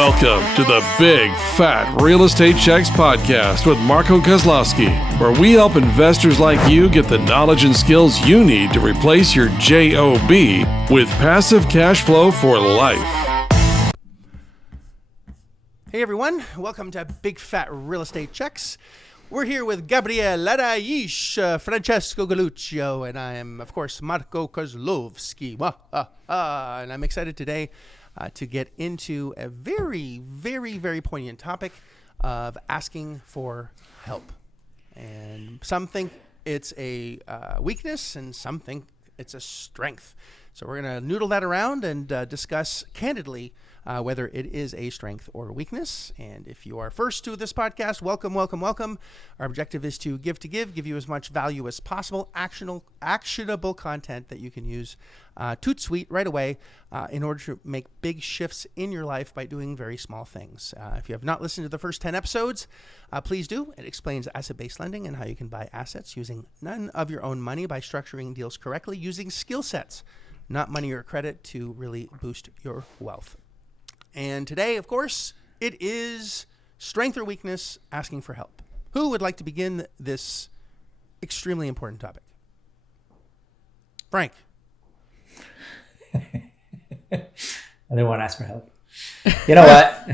Welcome to the Big Fat Real Estate Checks podcast with Marco Kozlowski, where we help investors like you get the knowledge and skills you need to replace your JOB with passive cash flow for life. Hey everyone, welcome to Big Fat Real Estate Checks. We're here with Gabriele Ladaish, Francesco Galluccio, and I am, of course, Marco Kozlowski. And I'm excited today to get into a very, very, very poignant topic of asking for help. And some think it's a weakness, and some think it's a strength. So we're going to noodle that around and discuss candidly whether it is a strength or a weakness. And if you are first to this podcast, welcome, welcome, welcome. Our objective is to give you as much value as possible, actionable content that you can use toot sweet right away in order to make big shifts in your life by doing very small things. If you have not listened to the first 10 episodes, please do. It explains asset-based lending and how you can buy assets using none of your own money by structuring deals correctly using skill sets, not money or credit, to really boost your wealth. And today, of course, it is strength or weakness, asking for help. Who would like to begin this extremely important topic? Frank. I didn't want to ask for help. You know what?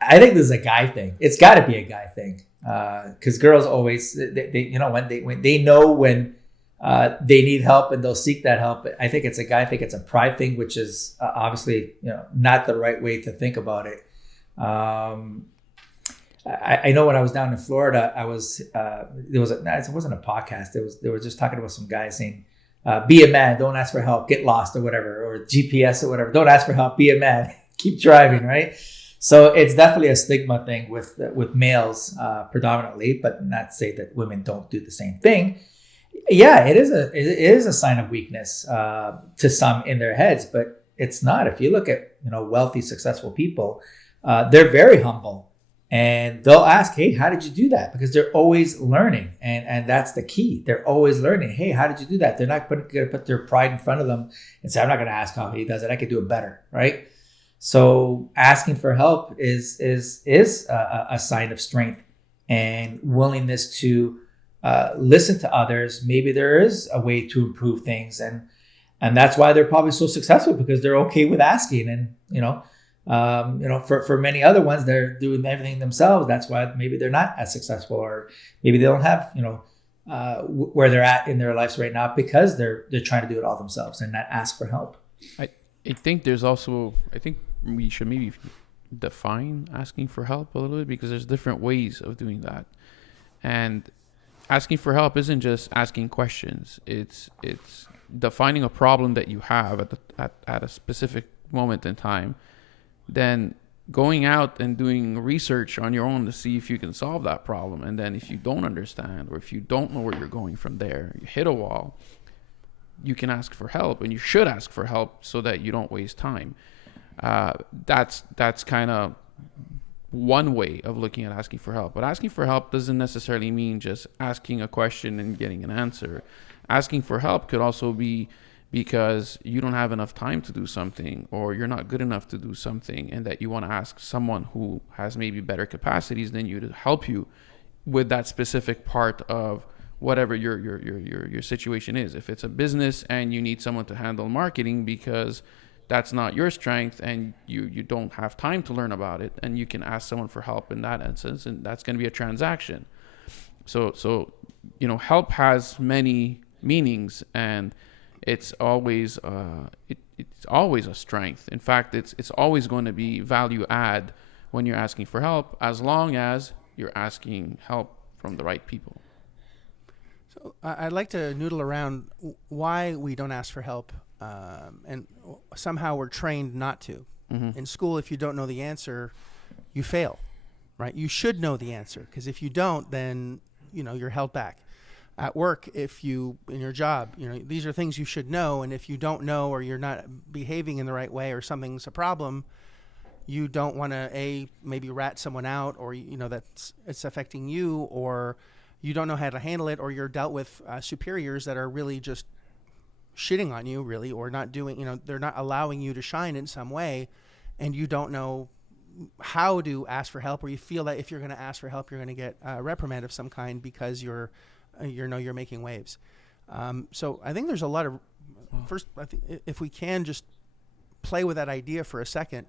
I think this is a guy thing. It's got to be a guy thing because girls always, they when they know when they need help and they'll seek that help. I think it's a guy. I think it's a pride thing, which is obviously not the right way to think about it. I know when I was down in Florida, it wasn't a podcast. They were just talking about some guy saying, "Be a man, don't ask for help, get lost or whatever, or GPS or whatever. Don't ask for help, be a man, keep driving." Right. So it's definitely a stigma thing with males predominantly, but not to say that women don't do the same thing. Yeah, it is a sign of weakness to some in their heads, but it's not. If you look at wealthy, successful people, they're very humble, and they'll ask, "Hey, how did you do that?" Because they're always learning, and that's the key. They're always learning. Hey, how did you do that? They're not going to put their pride in front of them and say, "I'm not going to ask how he does it. I could do it better." Right? So asking for help is a sign of strength and willingness to listen to others. Maybe there is a way to improve things, and that's why they're probably so successful, because they're okay with asking. And for many other ones, they're doing everything themselves. That's why maybe they're not as successful, or maybe they don't have where they're at in their lives right now, because they're trying to do it all themselves and not ask for help. I think we should maybe define asking for help a little bit, because there's different ways of doing that. And asking for help isn't just asking questions. It's defining a problem that you have at a specific moment in time, then going out and doing research on your own to see if you can solve that problem. And then if you don't understand, or if you don't know where you're going from there, you hit a wall, you can ask for help, and you should ask for help so that you don't waste time. That's kind of one way of looking at asking for help. But asking for help doesn't necessarily mean just asking a question and getting an answer. Asking for help could also be because you don't have enough time to do something, or you're not good enough to do something, and that you want to ask someone who has maybe better capacities than you to help you with that specific part of whatever your situation is. If it's a business and you need someone to handle marketing because that's not your strength, and you don't have time to learn about it, and you can ask someone for help in that instance, and that's going to be a transaction. So help has many meanings, and it's always a strength. In fact, it's always going to be value add when you're asking for help, as long as you're asking help from the right people. So I'd like to noodle around why we don't ask for help. And somehow we're trained not to. Mm-hmm. In school, if you don't know the answer, you fail, right? You should know the answer, because if you don't, then you're held back. At work, in your job, these are things you should know, and if you don't know, or you're not behaving in the right way, or something's a problem, you don't want to maybe rat someone out, or it's affecting you, or you don't know how to handle it, or you're dealt with superiors that are really just shitting on you really, or not doing, they're not allowing you to shine in some way, and you don't know how to ask for help, or you feel that if you're going to ask for help, you're going to get a reprimand of some kind because you're making waves. So I think there's a lot of, first, I think if we can just play with that idea for a second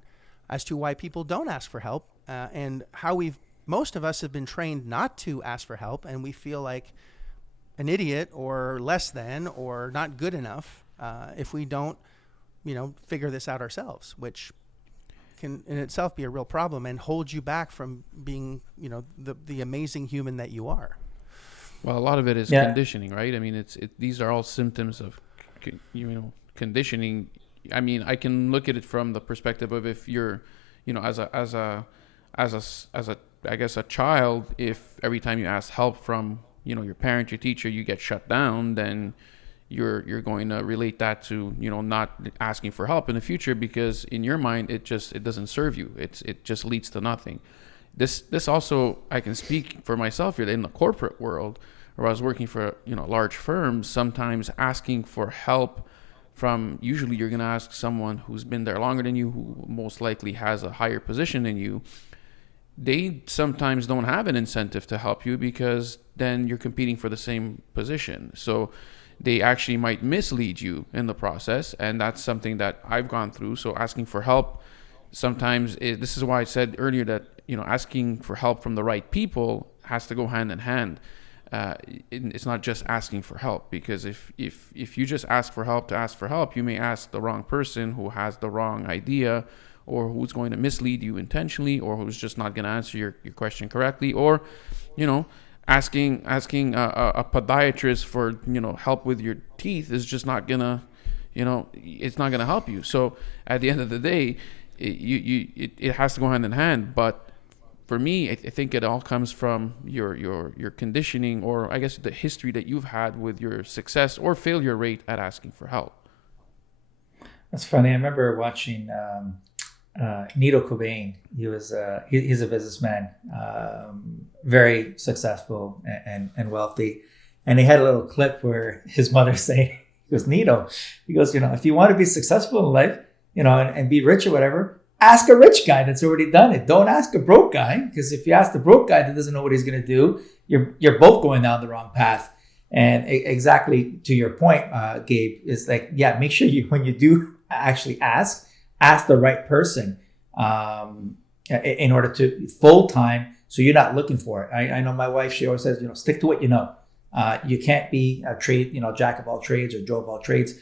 as to why people don't ask for help, and how most of us have been trained not to ask for help, and we feel like an idiot or less than or not good enough if we don't, figure this out ourselves, which can in itself be a real problem and hold you back from being, the amazing human that you are. Well, a lot of it is conditioning, right? I mean, these are all symptoms of, conditioning. I mean, I can look at it from the perspective of if you're, as a I guess a child, if every time you ask help from, your parent, your teacher, you get shut down, then you're going to relate that to, not asking for help in the future, because in your mind, it doesn't serve you. It just leads to nothing. This also, I can speak for myself here in the corporate world, where I was working for, large firms. Sometimes asking for help from, usually you're going to ask someone who's been there longer than you, who most likely has a higher position than you. They sometimes don't have an incentive to help you, because then you're competing for the same position. So they actually might mislead you in the process. And that's something that I've gone through. So asking for help sometimes, this is why I said earlier that, asking for help from the right people has to go hand in hand. It's not just asking for help, because if you just ask for help to ask for help, you may ask the wrong person who has the wrong idea, or who's going to mislead you intentionally, or who's just not going to answer your question correctly, or asking a podiatrist for help with your teeth is just not gonna it's not gonna help you. So at the end of the day, it has to go hand in hand. But for me, I think it all comes from your conditioning, or I guess the history that you've had with your success or failure rate at asking for help. That's funny. I remember watching Nito Cobain. He's a businessman, very successful and wealthy. And he had a little clip where his mother saying, he goes, Nito, he goes, if you want to be successful in life, and be rich or whatever, ask a rich guy that's already done it. Don't ask a broke guy, because if you ask the broke guy that doesn't know what he's going to do, you're both going down the wrong path. And exactly to your point, Gabe, is like, make sure when you do actually ask the right person in order to full time, so you're not looking for it. I know my wife, she always says, stick to what you know. You can't be a trade, jack of all trades or Joe of all trades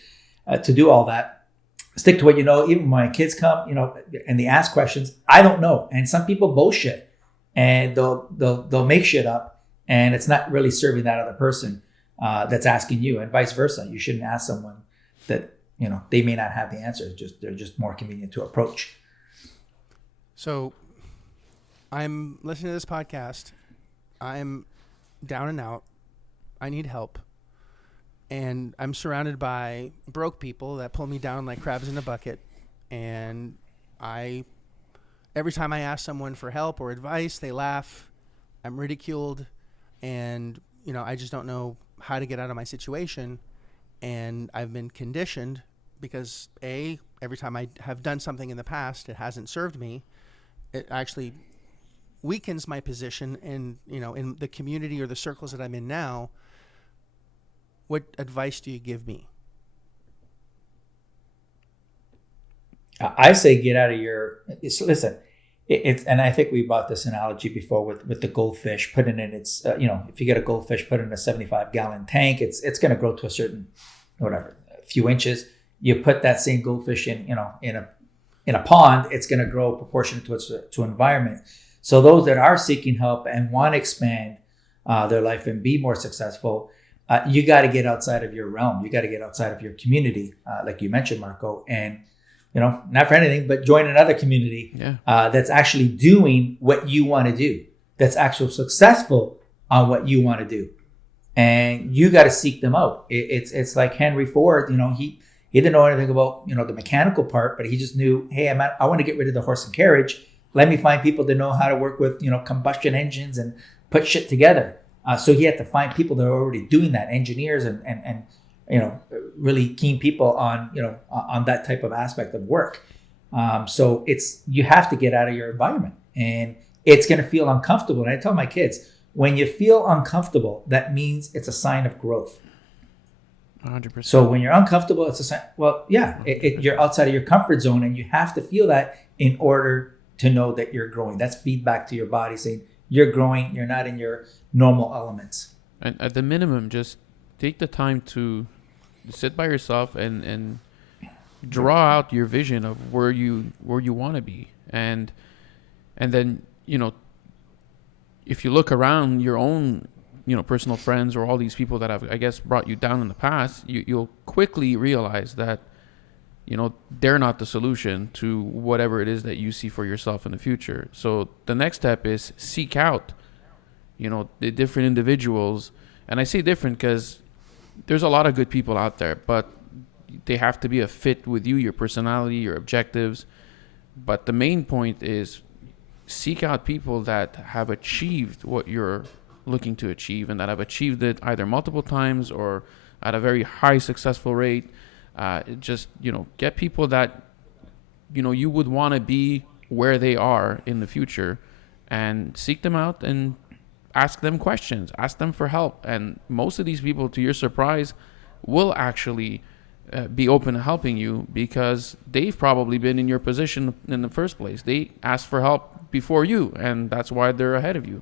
to do all that. Stick to what you know. Even when my kids come, and they ask questions, I don't know. And some people bullshit, and they'll make shit up, and it's not really serving that other person that's asking you, and vice versa. You shouldn't ask someone that they may not have the answer. They're just more convenient to approach. So I'm listening to this podcast. I'm down and out. I need help. And I'm surrounded by broke people that pull me down like crabs in a bucket. And every time I ask someone for help or advice, they laugh. I'm ridiculed. And, I just don't know how to get out of my situation. And I've been conditioned because every time I have done something in the past, it hasn't served me. It actually weakens my position in the community or the circles that I'm in now. What advice do you give me? I say get out of your. Listen, and I think we bought this analogy before with the goldfish. Put it in its. If you get a goldfish, put it in a 75-gallon tank. It's going to grow to a certain, a few inches. You put that same goldfish in a pond, it's going to grow proportionate to environment. So those that are seeking help and want to expand their life and be more successful, you got to get outside of your realm. You got to get outside of your community, like you mentioned, Marco, and not for anything, but join another community that's actually doing what you want to do, that's actually successful on what you want to do, and you got to seek them out. It's like Henry Ford. He didn't know anything about the mechanical part, but he just knew, hey, I want to get rid of the horse and carriage. Let me find people that know how to work with combustion engines and put shit together. So he had to find people that are already doing that, engineers and really keen people on, on that type of aspect of work. So you have to get out of your environment, and it's going to feel uncomfortable. And I tell my kids, when you feel uncomfortable, that means it's a sign of growth. 100%. So when you're uncomfortable, it's a sign. Well, yeah, you're outside of your comfort zone, and you have to feel that in order to know that you're growing. That's feedback to your body saying you're growing. You're not in your normal elements. And at the minimum, just take the time to sit by yourself and draw out your vision of where you want to be, and then if you look around your own personal friends or all these people that have, I guess, brought you down in the past, you'll quickly realize that they're not the solution to whatever it is that you see for yourself in the future. So the next step is seek out the different individuals. And I say different because there's a lot of good people out there, but they have to be a fit with you, your personality, your objectives. But the main point is seek out people that have achieved what you're looking to achieve, and that have achieved it either multiple times or at a very high successful rate. Just get people that you would want to be where they are in the future, and seek them out and ask them questions, ask them for help. And most of these people, to your surprise, will actually be open to helping you, because they've probably been in your position in the first place. They asked for help before you, and that's why they're ahead of you.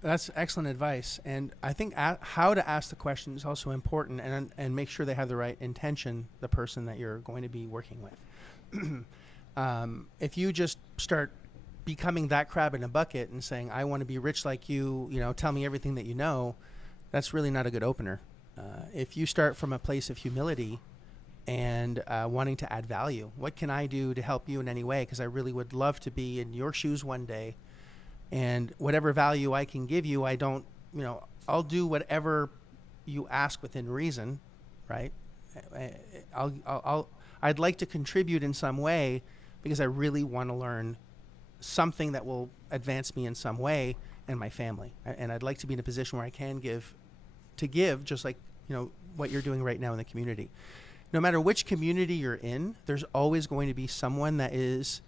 That's excellent advice, and I think how to ask the question is also important, and make sure they have the right intention, the person that you're going to be working with. If you just start becoming that crab in a bucket and saying, I want to be rich like you, tell me everything that you know, that's really not a good opener. If you start from a place of humility and wanting to add value, what can I do to help you in any way? Because I really would love to be in your shoes one day, and whatever value I can give you, I'll do whatever you ask within reason, right? I'd like to contribute in some way, because I really want to learn something that will advance me in some way and my family. And I'd like to be in a position where I can give, just like, what you're doing right now in the community. No matter which community you're in, there's always going to be someone that is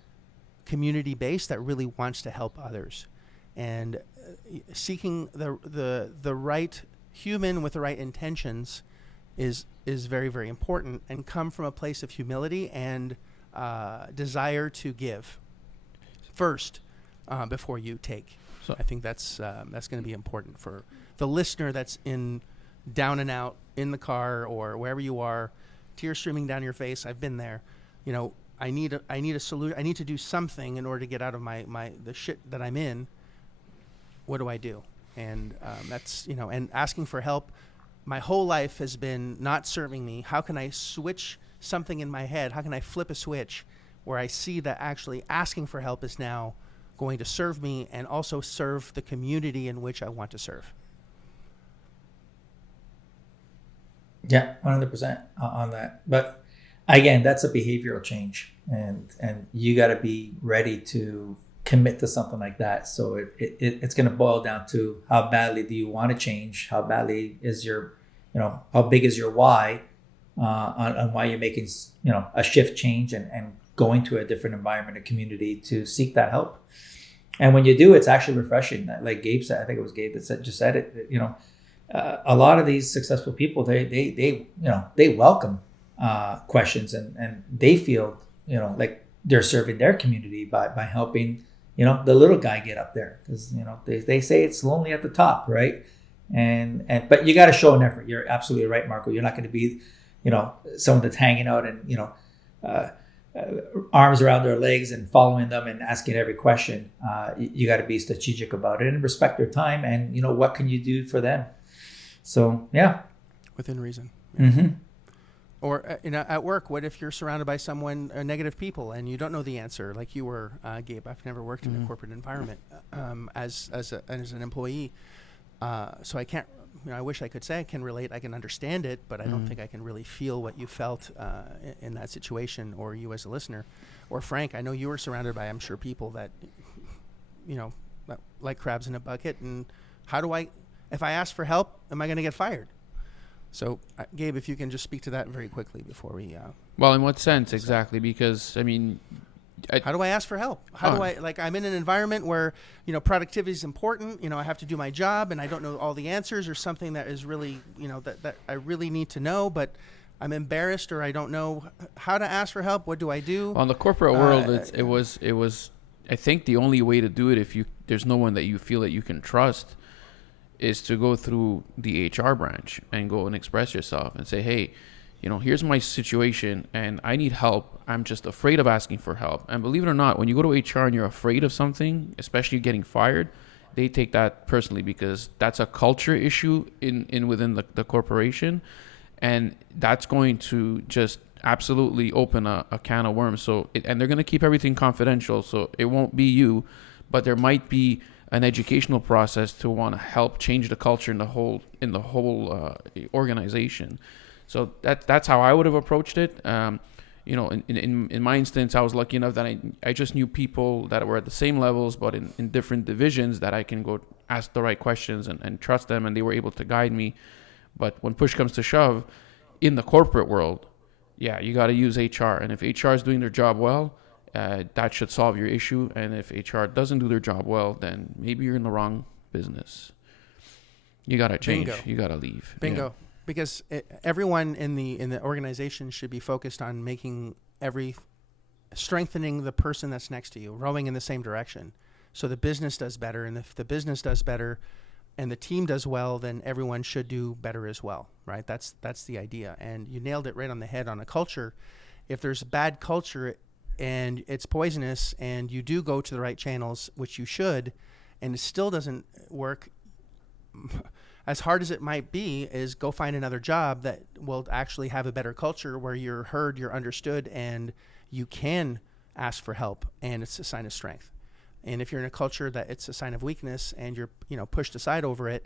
community-based that really wants to help others. And seeking the right human with the right intentions is very, very important, and come from a place of humility and desire to give first before you take. So I think that's going to be important for the listener that's down and out in the car or wherever you are, tears streaming down your face. I've been there. I need a solution. I need to do something in order to get out of the shit that I'm in. What do I do? And that's and asking for help. My whole life has been not serving me. How can I switch something in my head? How can I flip a switch where I see that actually asking for help is now going to serve me and also serve the community in which I want to serve? Yeah, 100% on that. But again, that's a behavioral change, and you got to be ready to commit to something like that. So it's going to boil down to how badly do you want to change? How badly is your, how big is your why on why you're making, a shift change and going to a different environment, a community to seek that help. And when you do, it's actually refreshing. Like Gabe said, I think it was Gabe that just said it. A lot of these successful people, they welcome questions, and they feel like they're serving their community by helping the little guy get up there, because they say it's lonely at the top, right? But you got to show an effort. You're absolutely right, Marco. You're not going to be someone that's hanging out and arms around their legs and following them and asking every question. You got to be strategic about it and respect their time, and what can you do for them. So yeah, within reason. Yeah. Mm-hmm. Or at work, what if you're surrounded by negative people and you don't know the answer, like you were, Gabe? I've never worked in a corporate environment as an employee, so I can't. I wish I could say I can relate, I can understand it, but I don't think I can really feel what you felt in that situation, or you as a listener. Or Frank, I know you were surrounded by, I'm sure, people that, that like crabs in a bucket. And how do I If I ask for help, am I going to get fired? So, Gabe, if you can just speak to that very quickly before we. Well, in what sense exactly? Because I mean, How do I ask for help? How do I, like, I'm in an environment where, productivity is important. I have to do my job and I don't know all the answers, or something that is really, that I really need to know, but I'm embarrassed or I don't know how to ask for help. What do I do? Well, in the corporate world, it was, I think the only way to do it, if there's no one that you feel that you can trust, is to go through the HR branch and go and express yourself and say, hey, here's my situation and I need help. I'm just afraid of asking for help. And believe it or not, when you go to HR and you're afraid of something, especially getting fired, they take that personally, because that's a culture issue within the corporation. And that's going to just absolutely open a can of worms. And they're going to keep everything confidential. So it won't be you, but there might be an educational process to want to help change the culture in the whole organization. So that's how I would have approached it. In my instance, I was lucky enough that I just knew people that were at the same levels, but in different divisions, that I can go ask the right questions and trust them, and they were able to guide me. But when push comes to shove, in the corporate world, yeah, you got to use HR. And if HR is doing their job well, that should solve your issue. And if HR doesn't do their job well, then maybe you're in the wrong business. You got to change. Bingo. You got to leave. Bingo. Yeah. Because everyone in the organization should be focused on strengthening the person that's next to you, rowing in the same direction. So the business does better. And if the business does better and the team does well, then everyone should do better as well, right? That's the idea. And you nailed it right on the head on a culture. If there's bad culture and it's poisonous and you do go to the right channels, which you should, and it still doesn't work, as hard as it might be, is go find another job that will actually have a better culture where you're heard, you're understood, and you can ask for help, and it's a sign of strength. And if you're in a culture that it's a sign of weakness and you're, pushed aside over it,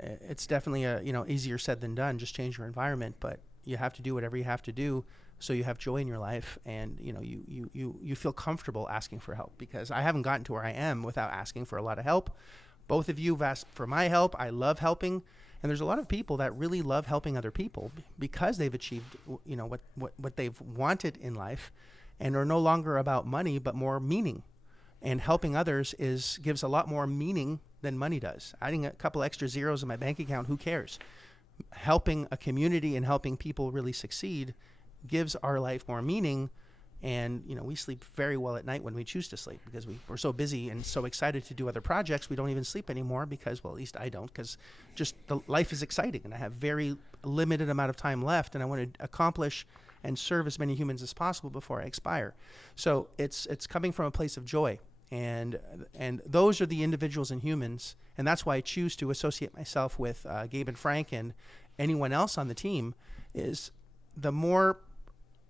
it's definitely easier said than done. Just change your environment, but you have to do whatever you have to do so you have joy in your life, and you feel comfortable asking for help. Because I haven't gotten to where I am without asking for a lot of help. Both of you have asked for my help. I love helping, and there's a lot of people that really love helping other people because they've achieved what they've wanted in life, and are no longer about money but more meaning. And helping others gives a lot more meaning than money does. Adding a couple extra zeros in my bank account, who cares? Helping a community and helping people really succeed gives our life more meaning. And, we sleep very well at night when we choose to sleep, because we're so busy and so excited to do other projects. We don't even sleep anymore because, well, at least I don't, because just the life is exciting and I have very limited amount of time left, and I want to accomplish and serve as many humans as possible before I expire. So it's coming from a place of joy. And those are the individuals and humans. And that's why I choose to associate myself with Gabe and Frank and anyone else on the team, is the more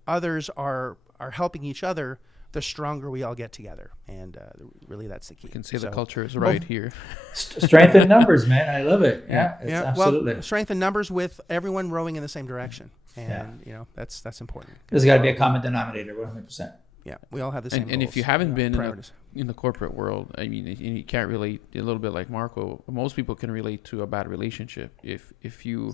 others are helping each other, the stronger we all get together. And really, that's the key. You can say the culture is right here. Strength in numbers, man. I love it. Yeah, absolutely. Well, strength in numbers with everyone rowing in the same direction. And, that's important. There's got to be a common denominator, 100%. Yeah, we all have the same And goals, if you haven't been priorities. in the corporate world, I mean, you can't relate a little bit like Marco. Most people can relate to a bad relationship. If you're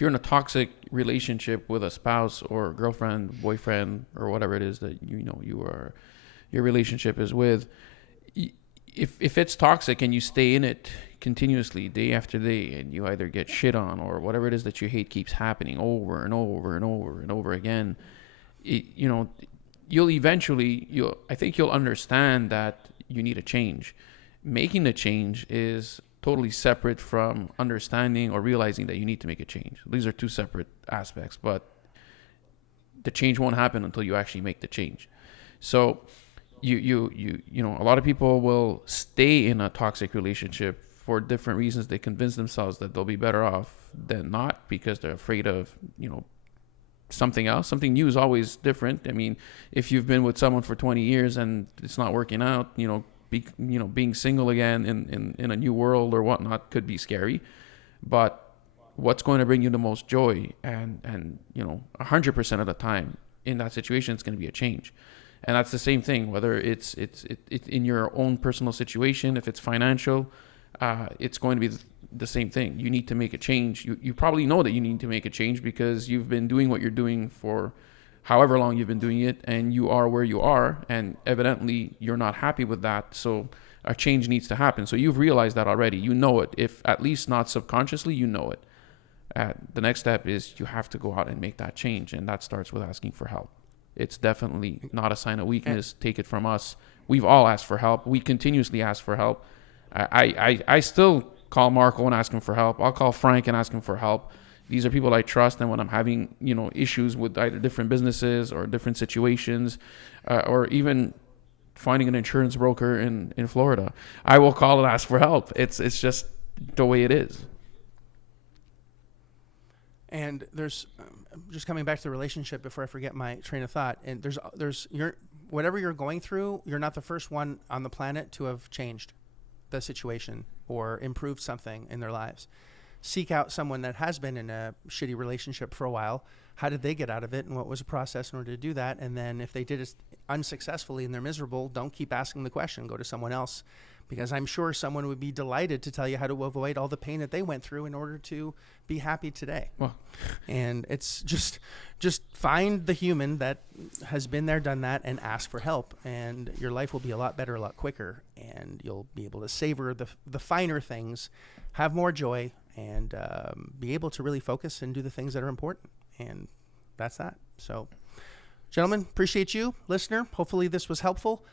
in a toxic relationship with a spouse or girlfriend, boyfriend, or whatever it is that your relationship is with, if it's toxic and you stay in it continuously day after day, and you either get shit on or whatever it is that you hate keeps happening over and over and over and over again, you'll eventually, I think you'll understand that you need a change. Making the change is totally separate from understanding or realizing that you need to make a change. These are two separate aspects, but the change won't happen until you actually make the change. So you a lot of people will stay in a toxic relationship for different reasons. They convince themselves that they'll be better off than not because they're afraid of, something else. Something new is always different. I mean, if you've been with someone for 20 years and it's not working out, being single again in a new world or whatnot could be scary. But what's going to bring you the most joy, and 100% of the time in that situation, it's going to be a change. And that's the same thing, whether it's in your own personal situation, if it's financial, it's going to be the same thing. You need to make a change. You probably know that you need to make a change because you've been doing what you're doing for however long you've been doing it, and you are where you are, and evidently you're not happy with that. So a change needs to happen. So you've realized that already. You know it. If at least not subconsciously, you know it. The next step is you have to go out and make that change, and that starts with asking for help. It's definitely not a sign of weakness. Take it from us. We've all asked for help. We continuously ask for help. I still call Marco and ask him for help. I'll call Frank and ask him for help. These are people I trust, and when I'm having issues with either different businesses or different situations, or even finding an insurance broker in Florida, I will call and ask for help. It's just the way it is. And there's just coming back to the relationship before I forget my train of thought. And there's whatever you're going through, you're not the first one on the planet to have changed the situation or improved something in their lives. Seek out someone that has been in a shitty relationship for a while. How did they get out of it, and what was the process in order to do that? And then if they did it unsuccessfully and they're miserable, don't keep asking the question. Go to someone else, because I'm sure someone would be delighted to tell you how to avoid all the pain that they went through in order to be happy today. Well, and it's just find the human that has been there, done that, and ask for help, and your life will be a lot better, a lot quicker, and you'll be able to savor the finer things, have more joy, and be able to really focus and do the things that are important. And that's that. So, gentlemen, appreciate you, listener. Hopefully this was helpful.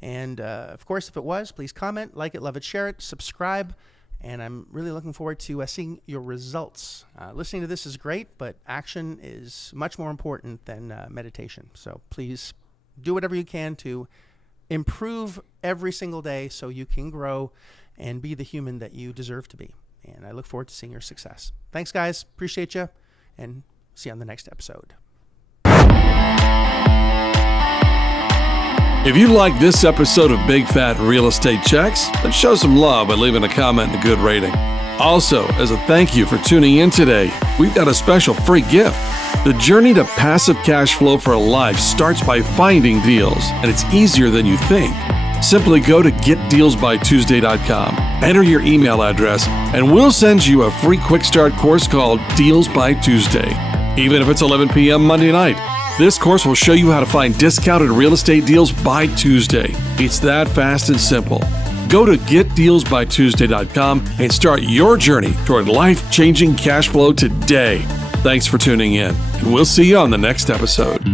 And of course, if it was, please comment, like it, love it, share it, subscribe. And I'm really looking forward to seeing your results. Listening to this is great, but action is much more important than meditation. So please do whatever you can to improve every single day so you can grow and be the human that you deserve to be. And I look forward to seeing your success. Thanks, guys. Appreciate you. And see you on the next episode. If you like this episode of Big Fat Real Estate Checks, then show some love by leaving a comment and a good rating. Also, as a thank you for tuning in today, we've got a special free gift. The journey to passive cash flow for a life starts by finding deals, and it's easier than you think. Simply go to getdealsbytuesday.com, enter your email address, and we'll send you a free quick start course called Deals by Tuesday. Even if it's 11 p.m. Monday night, this course will show you how to find discounted real estate deals by Tuesday. It's that fast and simple. Go to getdealsbytuesday.com and start your journey toward life-changing cash flow today. Thanks for tuning in, and we'll see you on the next episode.